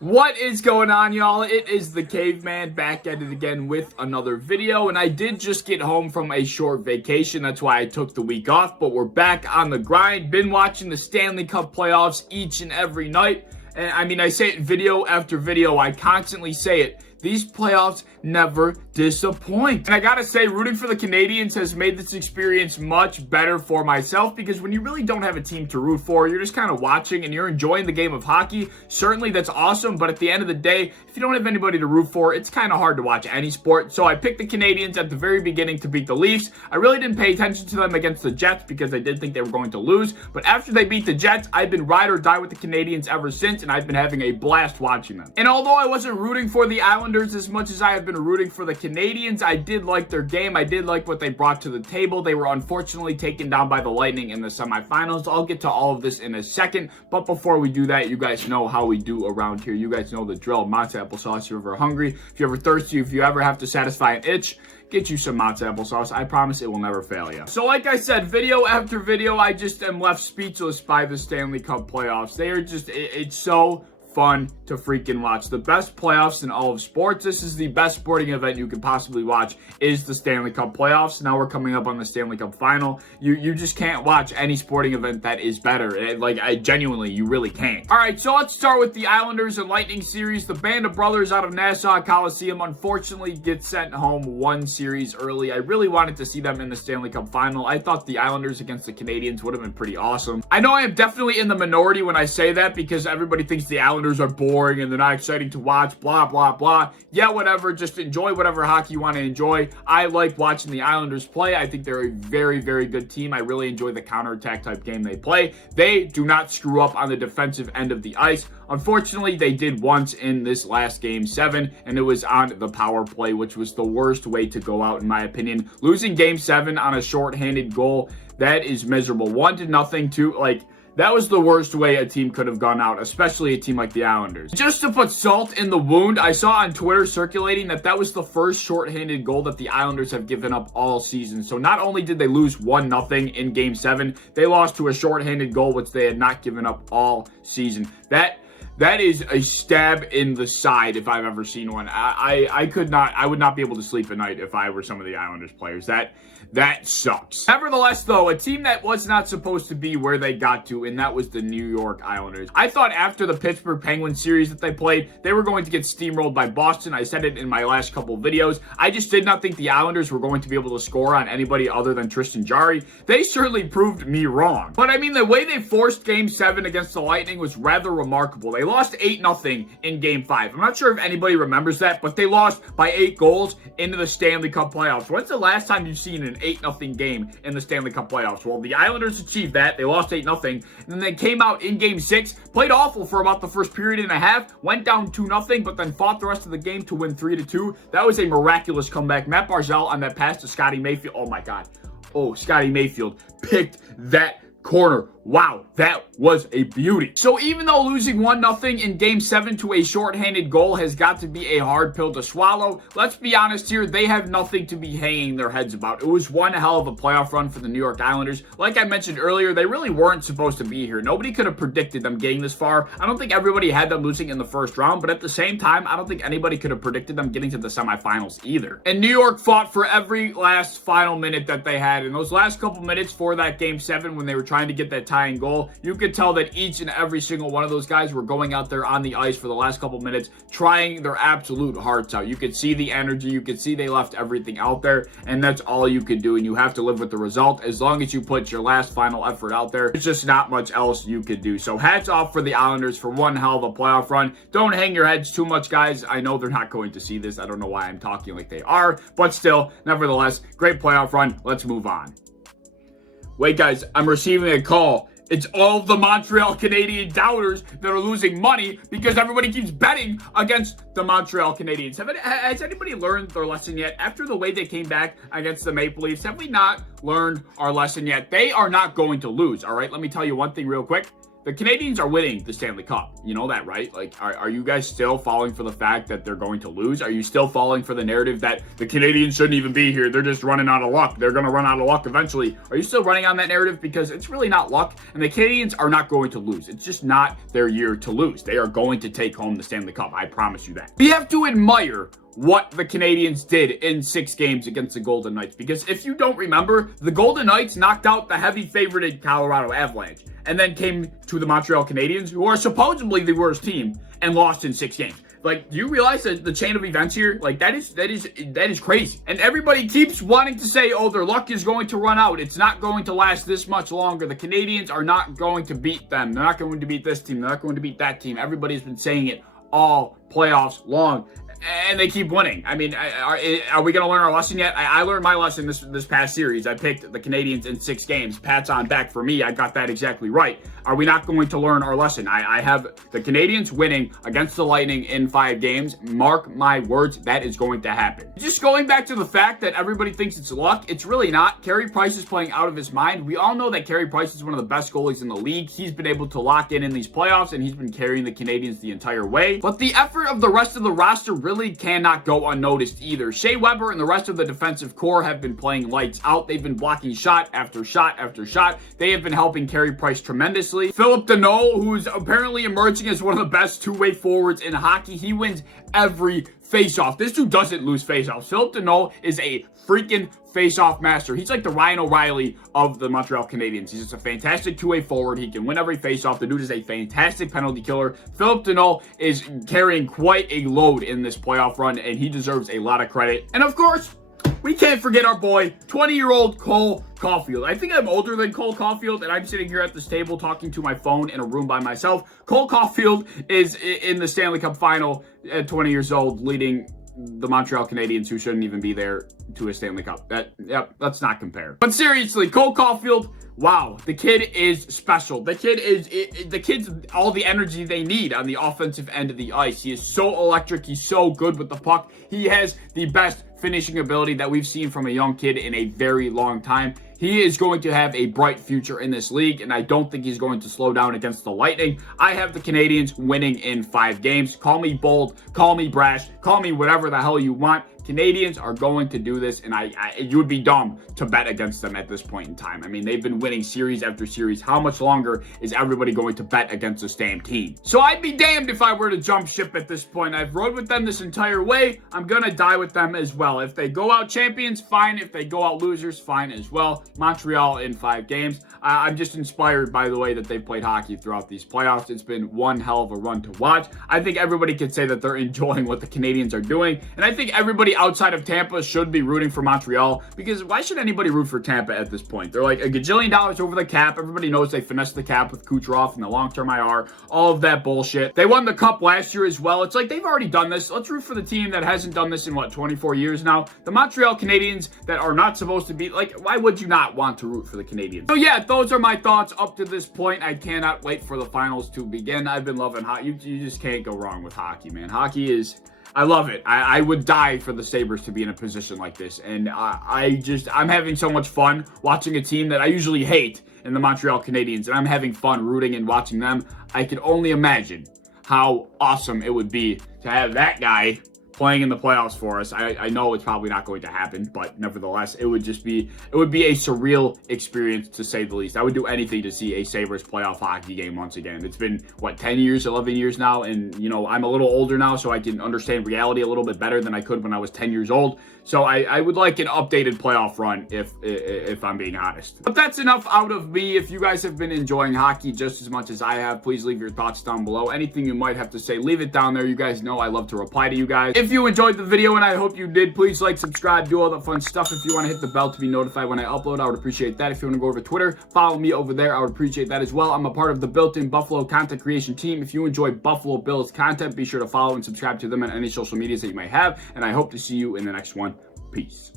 What is going on, y'all? It is the Caveman back at it again with another video, and I did just get home from a short vacation. That's why I took the week off, but we're back on the grind. Been watching the Stanley Cup Playoffs each and every night, and I mean, I say it video after video. I constantly say it. These playoffs never disappoint. And I gotta say, rooting for the Canadiens has made this experience much better for myself, because when you really don't have a team to root for, you're just kind of watching and you're enjoying the game of hockey. Certainly that's awesome, but at the end of the day, if you don't have anybody to root for, it's kind of hard to watch any sport. So I picked the Canadiens at the very beginning to beat the Leafs. I really didn't pay attention to them against the Jets because I did think they were going to lose. But after they beat the Jets, I've been ride or die with the Canadiens ever since, and I've been having a blast watching them. And although I wasn't rooting for the Islanders as much as I have been rooting for the Canadiens, I did like their game. I did like what they brought to the table. They were unfortunately taken down by the Lightning in the semifinals. I'll get to all of this in a second, but before we do that, you guys know how we do around here. You guys know the drill. Matzo applesauce if you're ever hungry, if you're ever thirsty, if you ever have to satisfy an itch, get you some matzo applesauce. I promise it will never fail you. So like I said, video after video, I just am left speechless by the Stanley Cup playoffs. They are just, it's so fun to freaking watch. The best playoffs in all of sports. This is the best sporting event you could possibly watch, is the Stanley Cup playoffs. Now we're coming up on the Stanley Cup final. You just can't watch any sporting event that is better. I genuinely, you really can't. All right, so let's start with the Islanders and Lightning series. The band of brothers out of Nassau Coliseum unfortunately get sent home one series early. I really wanted to see them in the Stanley Cup final. I thought the Islanders against the Canadiens would have been pretty awesome. I know I am definitely in the minority when I say that, because everybody thinks the Islanders are boring and they're not exciting to watch, blah, blah, blah. Yeah, whatever. Just enjoy whatever hockey you want to enjoy. I like watching the Islanders play. I think they're a very, very good team. I really enjoy the counterattack type game they play. They do not screw up on the defensive end of the ice. Unfortunately, they did once in this last game 7, and it was on the power play, which was the worst way to go out, in my opinion. Losing game 7 on a shorthanded goal, that is miserable. 1-0 to, that was the worst way a team could have gone out, especially a team like the Islanders. Just to put salt in the wound, I saw on Twitter circulating that was the first shorthanded goal that the Islanders have given up all season. So not only did they lose 1-0 in Game 7, they lost to a shorthanded goal, which they had not given up all season. That is a stab in the side if I've ever seen one. I would not be able to sleep at night if I were some of the Islanders players. That sucks. Nevertheless, though, a team that was not supposed to be where they got to, and that was the New York Islanders. I thought after the Pittsburgh Penguins series that they played, they were going to get steamrolled by Boston. I said it in my last couple of videos. I just did not think the Islanders were going to be able to score on anybody other than Tristan Jarry. They certainly proved me wrong. But I mean, the way they forced Game 7 against the Lightning was rather remarkable. They lost 8-0 in Game 5. I'm not sure if anybody remembers that, but they lost by 8 goals into the Stanley Cup playoffs. When's the last time you've seen an 8-0 game in the Stanley Cup playoffs? Well, the Islanders achieved that. They lost 8-0, and then they came out in Game 6, played awful for about the first period and a half, went down 2-0, but then fought the rest of the game to win 3-2. That was a miraculous comeback. Matt Barzal on that pass to Scotty Mayfield. Oh my God. Oh, Scotty Mayfield picked that corner. Wow, that was a beauty. So even though losing 1-0 in Game 7 to a shorthanded goal has got to be a hard pill to swallow, let's be honest here, they have nothing to be hanging their heads about. It was one hell of a playoff run for the New York Islanders. Like I mentioned earlier, they really weren't supposed to be here. Nobody could have predicted them getting this far. I don't think everybody had them losing in the first round, but at the same time, I don't think anybody could have predicted them getting to the semifinals either. And New York fought for every last final minute that they had. In those last couple minutes for that Game 7, when they were trying to get that tying goal, you could tell that each and every single one of those guys were going out there on the ice for the last couple minutes, trying their absolute hearts out. You could see the energy. You could see they left everything out there, and that's all you could do, and you have to live with the result. As long as you put your last final effort out there, there's just not much else you could do. So hats off for the Islanders for one hell of a playoff run. Don't hang your heads too much, guys. I know they're not going to see this. I don't know why I'm talking like they are, but still, nevertheless, great playoff run. Let's move on. Wait, guys, I'm receiving a call. It's all the Montreal Canadiens doubters that are losing money because everybody keeps betting against the Montreal Canadiens. Has anybody learned their lesson yet? After the way they came back against the Maple Leafs, have we not learned our lesson yet? They are not going to lose, all right? Let me tell you one thing real quick. the Canadiens are winning the Stanley Cup. You know that, right? Like, are you guys still falling for the fact that they're going to lose? Are you still falling for the narrative that the Canadiens shouldn't even be here? They're just running out of luck. They're going to run out of luck eventually. Are you still running on that narrative? Because it's really not luck, and the Canadiens are not going to lose. It's just not their year to lose. They are going to take home the Stanley Cup. I promise you that. We have to admire what the Canadiens did in 6 games against the Golden Knights. Because if you don't remember, the Golden Knights knocked out the heavy favorited Colorado Avalanche and then came to the Montreal Canadiens, who are supposedly the worst team, and lost in 6 games. Like, do you realize that the chain of events here, like, that is crazy. And everybody keeps wanting to say, oh, their luck is going to run out. It's not going to last this much longer. The Canadiens are not going to beat them. They're not going to beat this team. They're not going to beat that team. Everybody's been saying it all playoffs long. And they keep winning. I mean, are we going to learn our lesson yet? I learned my lesson this past series. I picked the Canadiens in 6 games. Pat's on back for me. I got that exactly right. Are we not going to learn our lesson? I have the Canadiens winning against the Lightning in 5 games. Mark my words, that is going to happen. Just going back to the fact that everybody thinks it's luck, it's really not. Carey Price is playing out of his mind. We all know that Carey Price is one of the best goalies in the league. He's been able to lock in these playoffs, and he's been carrying the Canadiens the entire way. But the effort of the rest of the roster really cannot go unnoticed either. Shea Weber and the rest of the defensive core have been playing lights out. They've been blocking shot after shot after shot. They have been helping Carey Price tremendously. Philip Deneau, who's apparently emerging as one of the best two-way forwards in hockey, he wins every face-off. This dude doesn't lose face-offs. Philip Deneau is a freaking face-off master. He's like the Ryan O'Reilly of the Montreal Canadiens. He's just a fantastic two-way forward. He can win every face-off. The dude is a fantastic penalty killer. Philip Deneau is carrying quite a load in this playoff run, and he deserves a lot of credit. And of course, we can't forget our boy, 20-year-old Cole Caulfield. I think I'm older than Cole Caulfield, and I'm sitting here at this table talking to my phone in a room by myself. Cole Caulfield is in the Stanley Cup final at 20 years old, leading the Montreal Canadiens, who shouldn't even be there, to a Stanley Cup. Let's not compare. But seriously, Cole Caulfield, wow, the kid is special. The kid's all the energy they need on the offensive end of the ice. He is so electric. He's so good with the puck. He has the best finishing ability that we've seen from a young kid in a very long time. He is going to have a bright future in this league, and I don't think he's going to slow down against the Lightning. I have the Canadiens winning in 5 games. Call me bold, call me brash, call me whatever the hell you want. Canadiens are going to do this, and you would be dumb to bet against them at this point in time. I mean, they've been winning series after series. How much longer is everybody going to bet against this damn team? So I'd be damned if I were to jump ship at this point. I've rode with them this entire way. I'm going to die with them as well. If they go out champions, fine. If they go out losers, fine as well. Montreal in 5 games. I'm just inspired by the way that they've played hockey throughout these playoffs. It's been one hell of a run to watch. I think everybody could say that they're enjoying what the Canadiens are doing, and I think everybody outside of Tampa should be rooting for Montreal, because why should anybody root for Tampa at this point? They're like a gajillion dollars over the cap. Everybody knows they finessed the cap with Kucherov and the long-term IR, all of that bullshit. They won the cup last year as well. It's like they've already done this. Let's root for the team that hasn't done this in, 24 years now? The Montreal Canadiens that are not supposed to be, like, why would you not want to root for the Canadiens? So yeah, those are my thoughts up to this point. I cannot wait for the finals to begin. I've been loving hockey. You just can't go wrong with hockey, man. Hockey is... I love it. I would die for the Sabres to be in a position like this. And I'm having so much fun watching a team that I usually hate in the Montreal Canadiens. And I'm having fun rooting and watching them. I can only imagine how awesome it would be to have that guy playing in the playoffs for us. I know it's probably not going to happen, but nevertheless, it would be a surreal experience, to say the least. I would do anything to see a Sabres playoff hockey game once again. It's been, 10 years, 11 years now, and, I'm a little older now, so I can understand reality a little bit better than I could when I was 10 years old. So I would like an updated playoff run, if I'm being honest. But that's enough out of me. If you guys have been enjoying hockey just as much as I have, please leave your thoughts down below. Anything you might have to say, leave it down there. You guys know I love to reply to you guys. If you enjoyed the video, and I hope you did, please like, subscribe, do all that fun stuff. If you want to hit the bell to be notified when I upload, I would appreciate that. If you want to go over to Twitter, follow me over there. I would appreciate that as well. I'm a part of the Built-In Buffalo content creation team. If you enjoy Buffalo Bills content, be sure to follow and subscribe to them on any social medias that you may have, and I hope to see you in the next one. Peace.